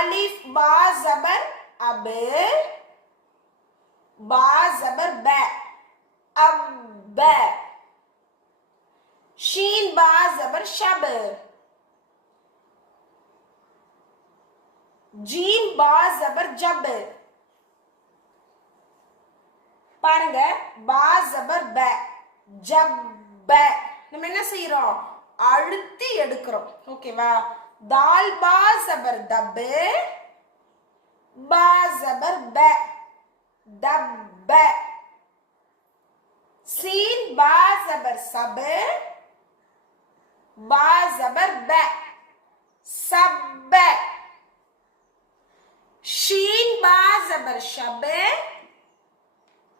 अलिफ बा जबर अब, बा जबर ब अब, शीन बा जबर शब, जीम बा जबर जब. பாருங்க பா ஜபர் ப ஜப்ப நம்ம என்ன செய்யறோம் அழுத்தி எடுக்கிறோம் ஓகேவா தால் பா ஜபர் தப் பா ஜபர் ப தப்ப சீன் பா ஜபர் சப் பா ஜபர் ப சப்ப ஷீன் பா ஜபர் ஷப்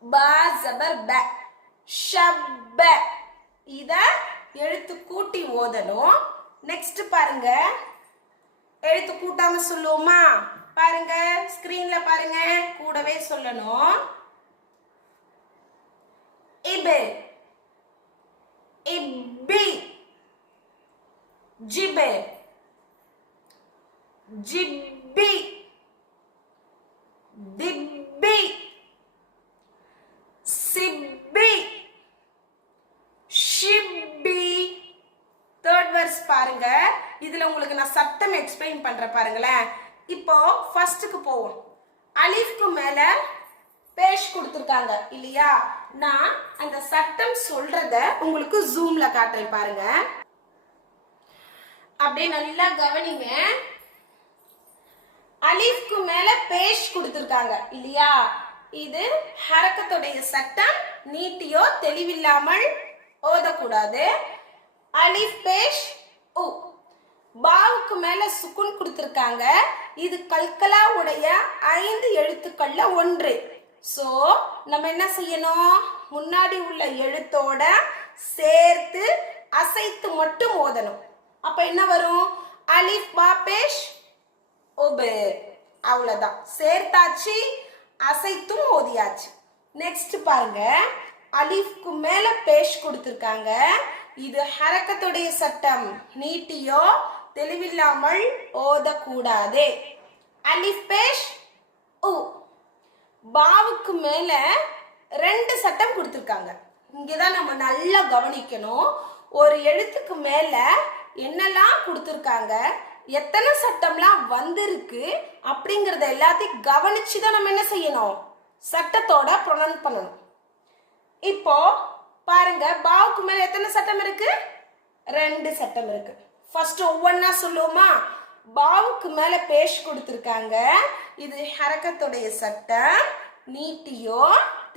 பா ஜபர் ப ஷப்ப. இத எழுத்து கூட்டி ஓதணும். நெக்ஸ்ட் பாருங்க எழுத்து கூட்டாம சொல்லுவோமா பாருங்க ஸ்கிரீன்ல பாருங்க கூடவே சொல்லணும் இபு இப்பி ஜிபு ஜிப்பி திப்பி சிப்பி ஷிப்பி. தேர்ட் வெர்ஸ் பாருங்க இதுல உங்களுக்கு நான் சத்தம் எக்ஸ்பிளைன் பண்றேன் பாருங்களேன். இப்போ ஃபர்ஸ்ட்க்கு போவோம். அலிஃப்க்கு மேல பேஷ் கொடுத்திருக்காங்க இல்லையா நான் அந்த சத்தம் சொல்றத உங்களுக்கு ஜூம்ல காட்டுறேன் பாருங்க அப்படியே நல்லா கவனிங்க. அலிஃப்க்கு மேல பேஷ் கொடுத்திருக்காங்க இல்லையா இது ஹரக்கத்துடைய சட்டம் நீட்டியோ தெளிவில்லாமல் ஓதக்கூடாது. அலிஃப் பேஷ் உ. பாவுக்கு மேல சுக்குன் கொடுத்திருக்காங்க இது கல்கலா உடைய 5 எழுத்துக்கள்ல ஒன்று. சோ நம்ம என்ன செய்யணும் முன்னாடி உள்ள எழுத்தோட சேர்த்து அசைத்து மட்டும் ஓதணும். அப்ப என்ன வரும் அலிஃப் பா பேஷ் உபு அவ்வளவுதான் சேர்த்தாச்சு அசைத்தும் ஓதியாச்சு. நெக்ஸ்ட் பாருங்க அலிஃப்க்கு மேல பேஷ் கொடுத்திருக்காங்க இது ஹரக்கத்துடைய சட்டம் நீட்டியோ தெளிவில்லாமல் ஓதக்கூடாது. அலிஃப் பேஷ் உ. பாவுக்கு மேல 2 சட்டம் கொடுத்திருக்காங்க. இங்கதான் நம்ம நல்லா கவனிக்கணும். ஒரு எழுத்துக்கு மேல என்னெல்லாம் கொடுத்திருக்காங்க எத்தனை சட்டம்லாம் வந்திருக்கு அப்படிங்கறத எல்லாத்தையும் கவனிச்சுதான் நம்ம என்ன செய்யணும் சட்டத்தோட ப்ரொனவுன்ஸ் பண்ணணும். இப்போ பாருங்க பாவுக்கு மேல எத்தனை சட்டம் இருக்கு 2 சட்டம் இருக்கு. ஃபர்ஸ்ட் ஒவ்வொன்னா சொல்லுவோமா. பாவுக்கு மேல பேஷ் கொடுத்திருக்காங்க இது ஹரக்கத்துடைய சட்டம் நீட்டியோ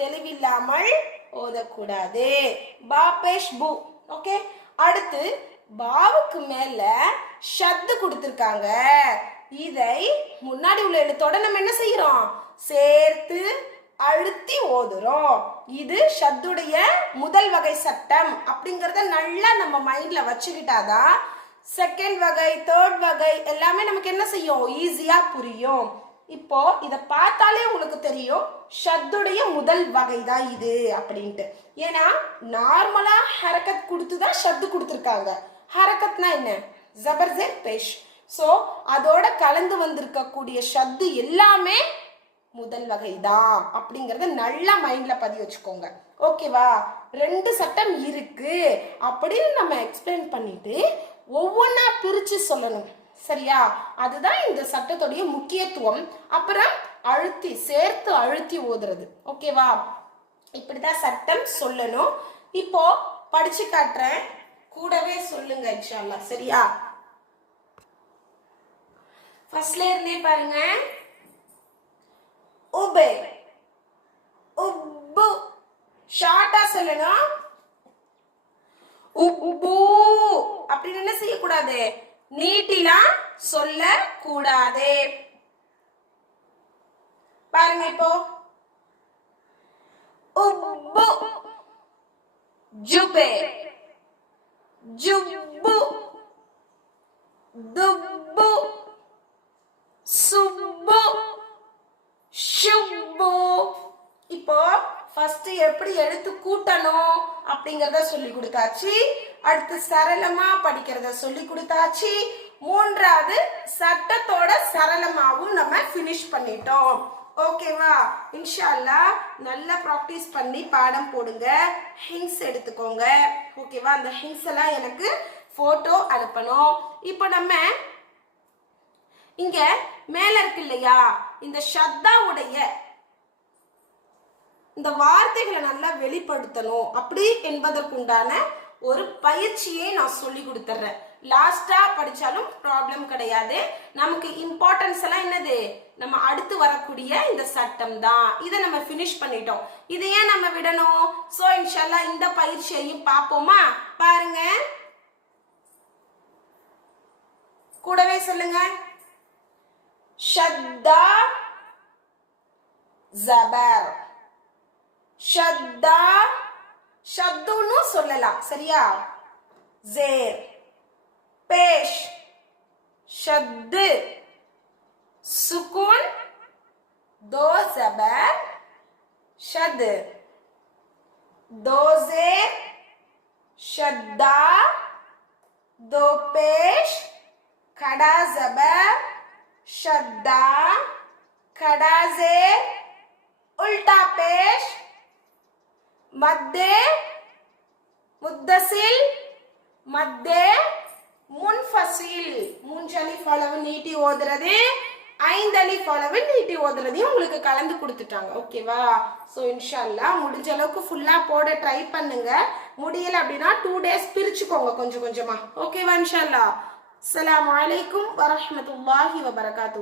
தெளிவில்லாமல் ஓதக்கூடாது. பா பேஷ் பு. ஓகே அடுத்து பாவுக்கு மேல ஷத்து கொடுத்திருக்காங்க இதை முன்னாடி உள்ள எழுத்தோட நம்ம என்ன செய்யறோம் சேர்த்து அழுத்தி ஓதுறோம். இது ஷத்துடைய முதல் வகை சட்டம் அப்படிங்கறத நல்லா நம்ம மைண்ட்ல வச்சுக்கிட்டாதான் செகண்ட் வகை தேர்ட் வகை எல்லாமே நமக்கு என்ன செய்யும் ஈஸியா புரியும். இப்போ இத பார்த்தாலே உங்களுக்கு தெரியும் ஷத்துடைய முதல் வகை தான் இது அப்படின்ட்டு. ஏன்னா நார்மலா ஹரக்கத் கொடுத்துதான் ஷத்து கொடுத்திருக்காங்க. ஹரக்கத்னா என்ன ஜபர்ஜெர் பேஷ். சோ அதோட கலந்து வந்திருக்கக்கூடிய ஷத்து எல்லாமே முதல் வகை தான் அப்படிங்கறத நல்லா மைண்ட்ல பதிய வச்சுக்கோங்க. ஓகேவா 2 சட்டம் இருக்கு அப்படின்னு நம்ம எக்ஸ்பிளைன் பண்ணிட்டு ஒவ்வொன்னா பிரிச்சு சொல்லணும் சரியா. அதுதான் இந்த சட்டத்துடைய முக்கியத்துவம். அப்புறம் அழுத்தி சேர்த்து அழுத்தி ஓதுறது. ஓகேவா இப்படிதான் சட்டம் சொல்லணும். இப்போ படிச்சு காட்டுறேன் கூடவே சொல்லுங்க இன்ஷா அல்லாஹ் சரியா. ஃபர்ஸ்ட்ல இருந்தே பாருங்க உபே உப்பு ஷார்ட்டா சொல்லணும். உப்பு அப்படின்னு என்ன செய்யக்கூடாது நீட்டிலாம் சொல்ல கூடாது. பாருங்க இப்போ உப்பு ஜுபே ஜுப்பு துப்பு சுப்பு ஷுப்பு. இப்போ ஃபர்ஸ்ட் எப்படி எழுத்து கூட்டணும் அப்படிங்கறத சொல்லி கொடுத்தாச்சு. அடுத்து சரளமா படிக்கிறத சொல்லி கொடுத்தாச்சு. மூன்றாவது சட்டத்தோட சரளமாவும் நம்ம ஃபினிஷ் பண்ணிட்டோம். ஓகேவா? இன்ஷா அல்லாஹ் நல்லா ப்ராக்டிஸ் பண்ணி பாடம் போடுங்க. ஹிங்ஸ் எடுத்துக்கோங்க. ஓகேவா? அந்த ஹிங்ஸ் எல்லாம் எனக்கு போட்டோ அனுப்பணும். இப்போ நம்ம இங்க மேல இருக்கு இல்லையா, இந்த ஷத்தாவுடைய இந்த வார்த்தைகளை நல்லா வெளிப்படுத்தணும் அப்படி என்பதற்குண்டான ஒரு பயிற்சியை நான் சொல்லி கொடுத்துறேன். லாஸ்டா படிச்சாலும் ப்ராப்ளம் கிடையாது. நமக்கு இம்பார்ட்டன்ஸ் எல்லாம் என்னது, நம்ம அடுத்து வரக்கூடிய இந்த சட்டம் தான். இதை நம்ம ஃபினிஷ் பண்ணிட்டோம். இதை ஏன் நம்ம விடணும்? சோ இன்ஷா அல்லாஹ் இந்த பயிற்சியையும் பார்ப்போமா? பாருங்க, கூடவே சொல்லுங்க. ஷத்தா ஜபர். ஷத்தா ஷத்துன்னு சொல்லலாம், சரியா? ஜேர் பேஷ் ஷத்து சுகுன் दो जबर शद दो जेर शद्दा दो पेश खड़ा जबर शद्दा खड़ा जेर उल्टा पेश मद्दे मुद्दसिल मद्दे முன்ஃபசில். மூஞ்சலிஃப் அளவு நீட்டி ஓதுறது, ஐந்தலிஃப் அளவு நீட்டி ஓதுறதையும் உங்களுக்கு கலந்து கொடுத்துட்டாங்க. ஓகேவா? ஸோ இன்ஷா அல்லாஹ் முடிஞ்ச அளவுக்கு ஃபுல்லா போட ட்ரை பண்ணுங்க. முடியல அப்படின்னா 2 days பிரிச்சுக்கோங்க கொஞ்சம் கொஞ்சமா. ஓகேவா? இன்ஷா அல்லாஹ். அஸ்ஸலாமு அலைக்கும் வரஹ்மத்துல்லாஹி வபரகாத்துஹு.